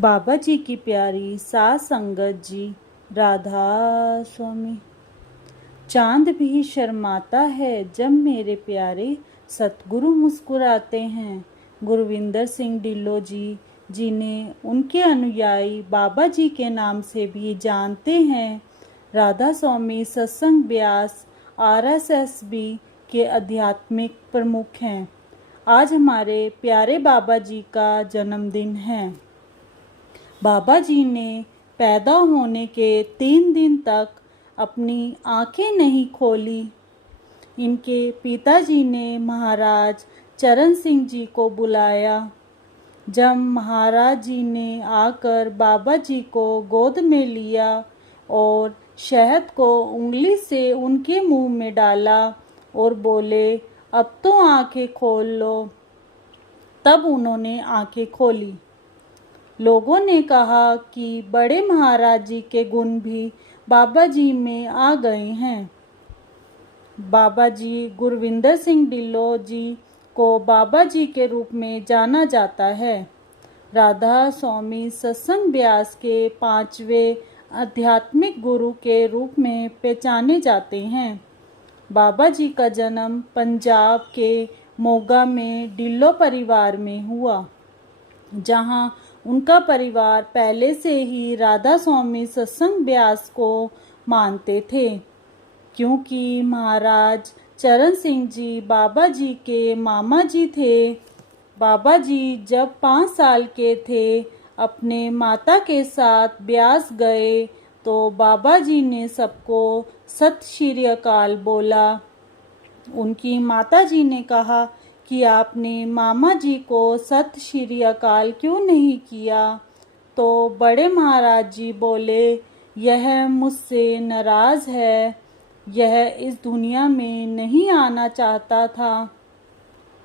बाबा जी की प्यारी सास संगत जी। राधा स्वामी। चांद भी शर्माता है जब मेरे प्यारे सतगुरु मुस्कुराते हैं। गुरविंदर सिंह ढिल्लो जी, जिन्हें उनके अनुयायी बाबा जी के नाम से भी जानते हैं, राधा स्वामी सत्संग ब्यास RSSB के आध्यात्मिक प्रमुख हैं। आज हमारे प्यारे बाबा जी का जन्मदिन है। बाबा जी ने पैदा होने के 3 दिन तक अपनी आंखें नहीं खोली। इनके पिताजी ने महाराज चरण सिंह जी को बुलाया। जब महाराज जी ने आकर बाबा जी को गोद में लिया और शहद को उंगली से उनके मुंह में डाला और बोले, अब तो आंखें खोल लो। तब उन्होंने आंखें खोली। लोगों ने कहा कि बड़े महाराज जी के गुण भी बाबा जी में आ गए हैं। बाबा जी गुरविंदर सिंह ढिल्लो जी को बाबा जी के रूप में जाना जाता है। राधा स्वामी सत्संग ब्यास के 5वें आध्यात्मिक गुरु के रूप में पहचाने जाते हैं। बाबा जी का जन्म पंजाब के मोगा में ढिल्लो परिवार में हुआ, जहां उनका परिवार पहले से ही राधा स्वामी सत्संग ब्यास को मानते थे, क्योंकि महाराज चरण सिंह जी बाबा जी के मामा जी थे। बाबा जी जब 5 साल के थे, अपने माता के साथ ब्यास गए तो बाबा जी ने सबको सत श्री अकाल बोला। उनकी माता जी ने कहा कि आपने मामा जी को सत श्री अकाल क्यों नहीं किया? तो बड़े महाराज जी बोले, यह मुझसे नाराज है, यह इस दुनिया में नहीं आना चाहता था।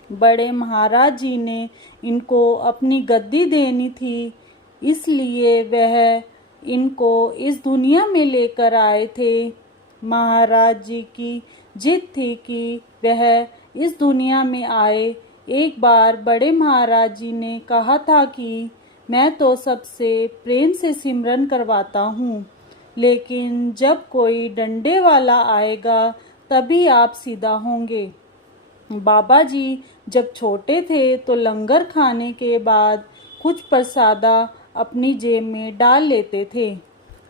बड़े महाराज जी ने इनको अपनी गद्दी देनी थी, इसलिए वह इनको इस दुनिया में लेकर आए थे। महाराज जी की जिद थी कि वह इस दुनिया में आए। एक बार बड़े महाराज जी ने कहा था कि मैं तो सबसे प्रेम से सिमरन करवाता हूँ, लेकिन जब कोई डंडे वाला आएगा तभी आप सीधा होंगे। बाबा जी जब छोटे थे तो लंगर खाने के बाद कुछ प्रसादा अपनी जेब में डाल लेते थे।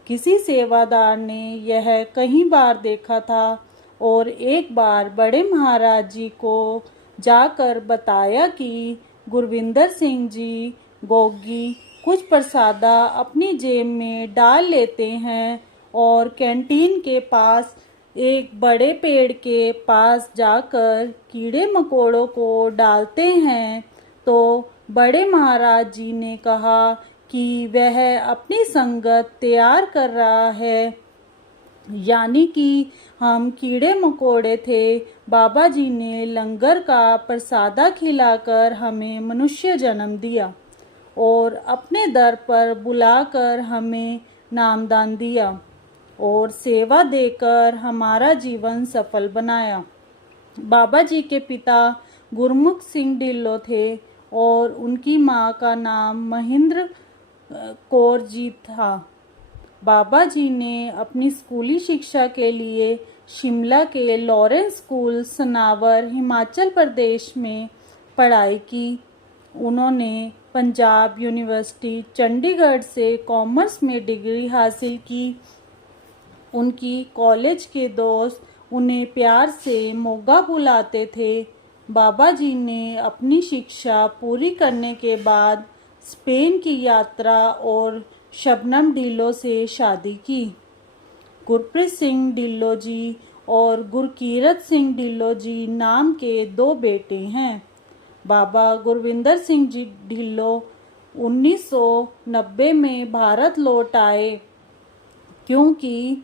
किसी सेवादार ने यह कई बार देखा था और एक बार बड़े महाराज जी को जाकर बताया कि गुरविंदर सिंह जी गोगी कुछ प्रसादा अपनी जेब में डाल लेते हैं और कैंटीन के पास एक बड़े पेड़ के पास जाकर कीड़े मकोड़ों को डालते हैं। तो बड़े महाराज जी ने कहा कि वह अपनी संगत तैयार कर रहा है, यानी कि हम कीड़े मकोड़े थे। बाबा जी ने लंगर का प्रसादा खिलाकर हमें मनुष्य जन्म दिया और अपने दर पर बुलाकर हमें नामदान दिया और सेवा देकर हमारा जीवन सफल बनाया। बाबा जी के पिता गुरमुख सिंह ढिल्लो थे और उनकी मां का नाम महेंद्र कौर जी था। बाबा जी ने अपनी स्कूली शिक्षा के लिए शिमला के लॉरेंस स्कूल सनावर हिमाचल प्रदेश में पढ़ाई की। उन्होंने पंजाब यूनिवर्सिटी चंडीगढ़ से कॉमर्स में डिग्री हासिल की। उनकी कॉलेज के दोस्त उन्हें प्यार से मोगा बुलाते थे। बाबा जी ने अपनी शिक्षा पूरी करने के बाद स्पेन की यात्रा और शबनम ढिल्लो से शादी की। गुरप्रीत सिंह ढिल्लो जी और गुरकीरत सिंह ढिल्लो जी नाम के 2 बेटे हैं। बाबा गुरविंदर सिंह जी ढिल्लो 1990 में भारत लौट आए, क्योंकि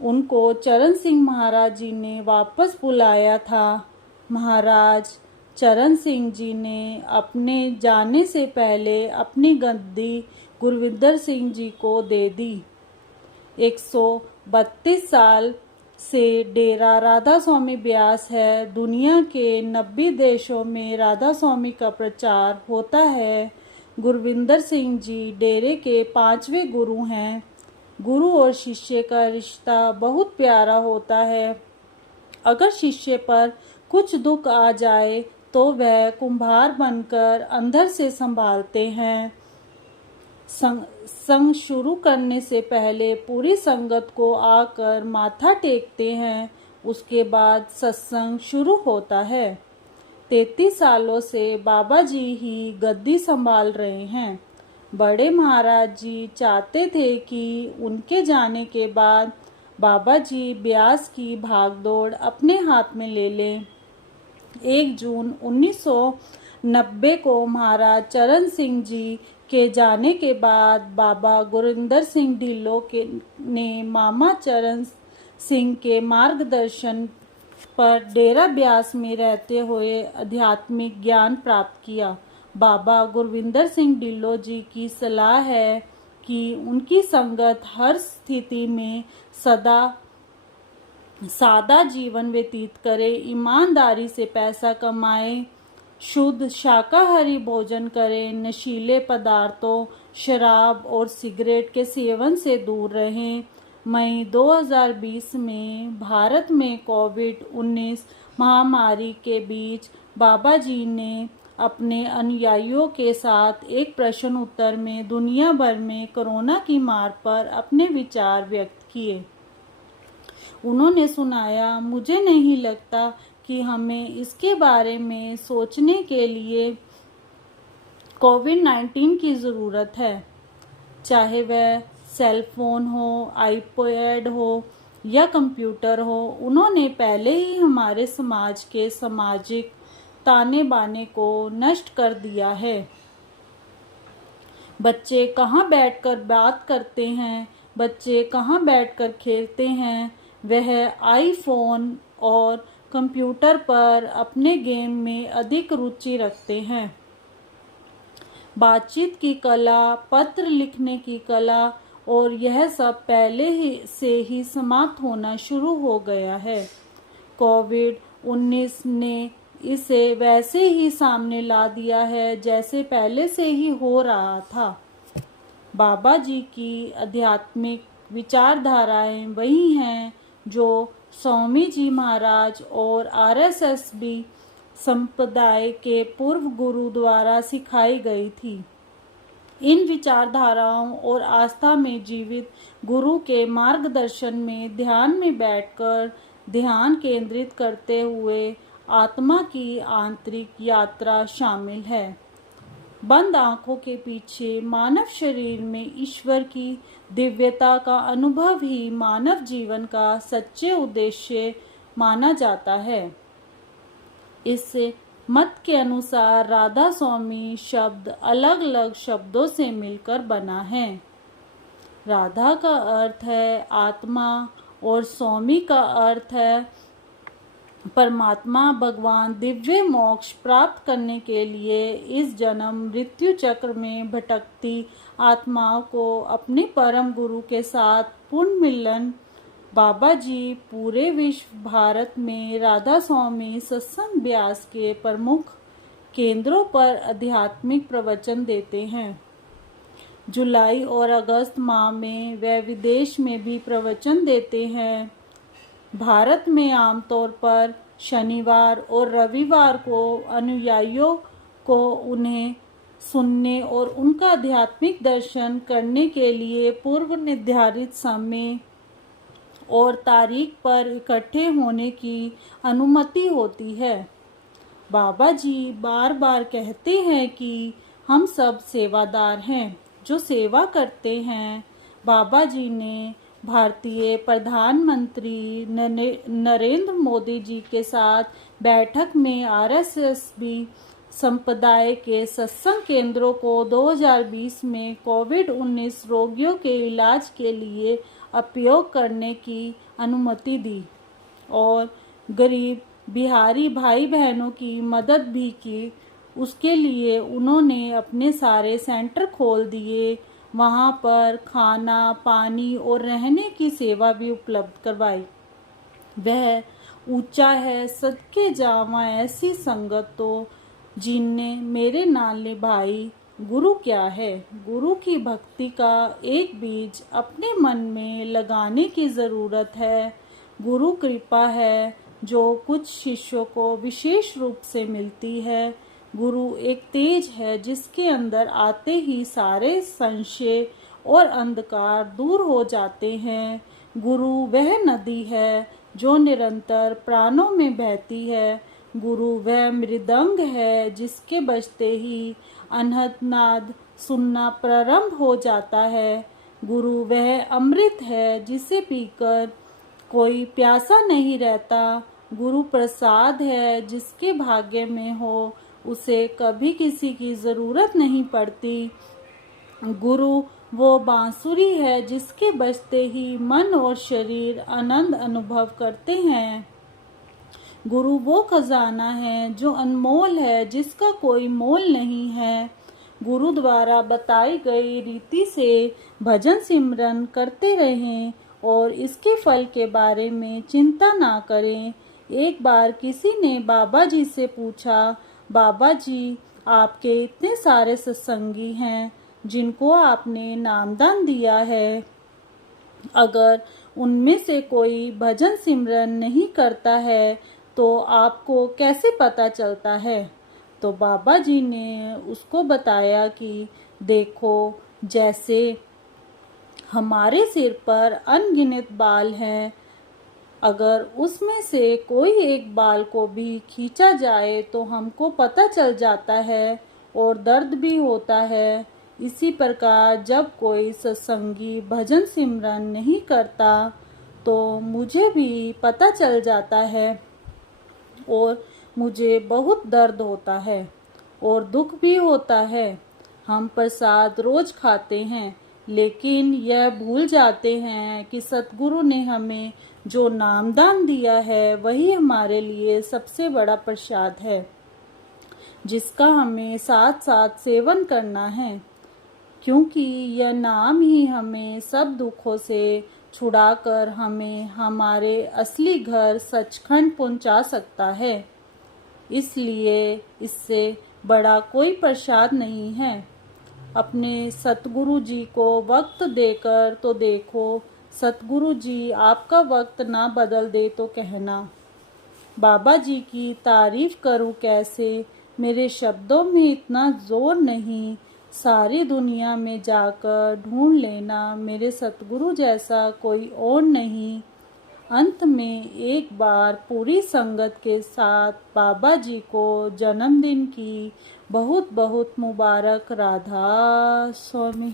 उनको चरण सिंह महाराज जी ने वापस बुलाया था। महाराज चरण सिंह जी ने अपने जाने से पहले अपनी गद्दी गुरविंदर सिंह जी को दे दी। 132 साल से डेरा राधा स्वामी ब्यास है। दुनिया के 90 देशों में राधा स्वामी का प्रचार होता है। गुरविंदर सिंह जी डेरे के 5वें गुरु हैं। गुरु और शिष्य का रिश्ता बहुत प्यारा होता है। अगर शिष्य पर कुछ दुख आ जाए तो वह कुम्हार बनकर अंदर से संभालते हैं। संग शुरू करने से पहले पूरी संगत को आकर माथा टेकते हैं। उसके बाद सत्संग शुरू होता है। 33 सालों से बाबा जी ही गद्दी संभाल रहे हैं। बड़े महाराज जी चाहते थे कि उनके जाने के बाद बाबा जी ब्यास की भागदौड़ अपने हाथ में ले लें। 1 जून 1990 को महाराज चरण सिंह जी के जाने के बाद बाबा गुरिंदर सिंह ढिल्लों ने मामा चरण सिंह के मार्गदर्शन पर डेरा ब्यास में रहते हुए आध्यात्मिक ज्ञान प्राप्त किया। बाबा गुरविंदर सिंह ढिल्लों जी की सलाह है कि उनकी संगत हर स्थिति में सादा जीवन व्यतीत करे, ईमानदारी से पैसा कमाए, शुद्ध शाकाहारी भोजन करें, नशीले पदार्थों, शराब और सिगरेट के सेवन से दूर रहें। मई 2020 में भारत में कोविड-19 महामारी के बीच बाबा जी ने अपने अनुयायियों के साथ एक प्रश्न उत्तर में दुनिया भर में कोरोना की मार पर अपने विचार व्यक्त किए। उन्होंने सुनाया, मुझे नहीं लगता कि हमें इसके बारे में सोचने के लिए कोविड-19 की ज़रूरत है, चाहे वह सेल फोन हो, आईपैड हो या कंप्यूटर हो। उन्होंने पहले ही हमारे समाज के सामाजिक ताने बाने को नष्ट कर दिया है। बच्चे कहाँ बैठकर बात करते हैं, बच्चे कहाँ बैठकर खेलते हैं, वह आईफोन और कंप्यूटर पर अपने गेम में अधिक रुचि रखते हैं। बातचीत की कला, पत्र लिखने की कला और यह सब पहले से ही समाप्त होना शुरू हो गया है। कोविड-19 ने इसे वैसे ही सामने ला दिया है जैसे पहले से ही हो रहा था। बाबा जी की आध्यात्मिक विचारधाराएं वही हैं जो स्वामी जी महाराज और आरएसएस संप्रदाय के पूर्व गुरु द्वारा सिखाई गई थी। इन विचारधाराओं और आस्था में जीवित गुरु के मार्गदर्शन में ध्यान में बैठकर ध्यान केंद्रित करते हुए आत्मा की आंतरिक यात्रा शामिल है। बंद आंखों के पीछे मानव शरीर में ईश्वर की दिव्यता का अनुभव ही मानव जीवन का सच्चे उद्देश्य माना जाता है। इस मत के अनुसार राधा स्वामी शब्द अलग अलग शब्दों से मिलकर बना है। राधा का अर्थ है आत्मा और स्वामी का अर्थ है परमात्मा भगवान। दिव्य मोक्ष प्राप्त करने के लिए इस जन्म मृत्यु चक्र में भटकती आत्माओं को अपने परम गुरु के साथ पुण्य मिलन। बाबा जी पूरे विश्व भारत में राधा स्वामी सत्संग ब्यास के प्रमुख केंद्रों पर आध्यात्मिक प्रवचन देते हैं। जुलाई और अगस्त माह में वे विदेश में भी प्रवचन देते हैं। भारत में आमतौर पर शनिवार और रविवार को अनुयायियों को उन्हें सुनने और उनका आध्यात्मिक दर्शन करने के लिए पूर्व निर्धारित समय और तारीख पर इकट्ठे होने की अनुमति होती है। बाबा जी बार बार कहते हैं कि हम सब सेवादार हैं जो सेवा करते हैं। बाबा जी ने भारतीय प्रधानमंत्री नरेंद्र मोदी जी के साथ बैठक में आरएसएस संप्रदाय के सत्संग केंद्रों को 2020 में कोविड-19 रोगियों के इलाज के लिए उपयोग करने की अनुमति दी और गरीब बिहारी भाई बहनों की मदद भी की। उसके लिए उन्होंने अपने सारे सेंटर खोल दिए। वहाँ पर खाना, पानी और रहने की सेवा भी उपलब्ध करवाई। वह ऊंचा है सदके जावा ऐसी संगत तो जिनने मेरे नाल निभाई। गुरु क्या है? गुरु की भक्ति का एक बीज अपने मन में लगाने की ज़रूरत है। गुरु कृपा है जो कुछ शिष्यों को विशेष रूप से मिलती है। गुरु एक तेज है जिसके अंदर आते ही सारे संशय और अंधकार दूर हो जाते हैं। गुरु वह नदी है जो निरंतर प्राणों में बहती है। गुरु वह मृदंग है जिसके बजते ही अनहद नाद सुनना प्रारंभ हो जाता है। गुरु वह अमृत है जिसे पीकर कोई प्यासा नहीं रहता। गुरु प्रसाद है जिसके भाग्य में हो उसे कभी किसी की जरूरत नहीं पड़ती। गुरु वो बांसुरी है जिसके बजते ही मन और शरीर आनंद अनुभव करते हैं। गुरु वो खजाना है जो अनमोल है, जिसका कोई मोल नहीं है। गुरु द्वारा बताई गई रीति से भजन सिमरन करते रहें और इसके फल के बारे में चिंता ना करें। एक बार किसी ने बाबा जी से पूछा, बाबा जी आपके इतने सारे सत्संगी हैं जिनको आपने नामदान दिया है, अगर उनमें से कोई भजन सिमरन नहीं करता है तो आपको कैसे पता चलता है? तो बाबा जी ने उसको बताया कि देखो, जैसे हमारे सिर पर अनगिनत बाल हैं, अगर उसमें से कोई एक बाल को भी खींचा जाए तो हमको पता चल जाता है और दर्द भी होता है। इसी प्रकार जब कोई सत्संगी भजन सिमरन नहीं करता तो मुझे भी पता चल जाता है और मुझे बहुत दर्द होता है और दुख भी होता है। हम प्रसाद रोज खाते हैं, लेकिन यह भूल जाते हैं कि सतगुरु ने हमें जो नामदान दिया है वही हमारे लिए सबसे बड़ा प्रसाद है, जिसका हमें साथ साथ सेवन करना है, क्योंकि यह नाम ही हमें सब दुखों से छुड़ाकर हमें हमारे असली घर सचखंड पहुंचा सकता है। इसलिए इससे बड़ा कोई प्रसाद नहीं है। अपने सतगुरु जी को वक्त देकर तो देखो, सतगुरु जी आपका वक्त ना बदल दे तो कहना। बाबा जी की तारीफ करूं कैसे, मेरे शब्दों में इतना जोर नहीं। सारी दुनिया में जाकर ढूंढ लेना, मेरे सतगुरु जैसा कोई और नहीं। अंत में एक बार पूरी संगत के साथ बाबा जी को जन्मदिन की बहुत बहुत मुबारक। राधा स्वामी।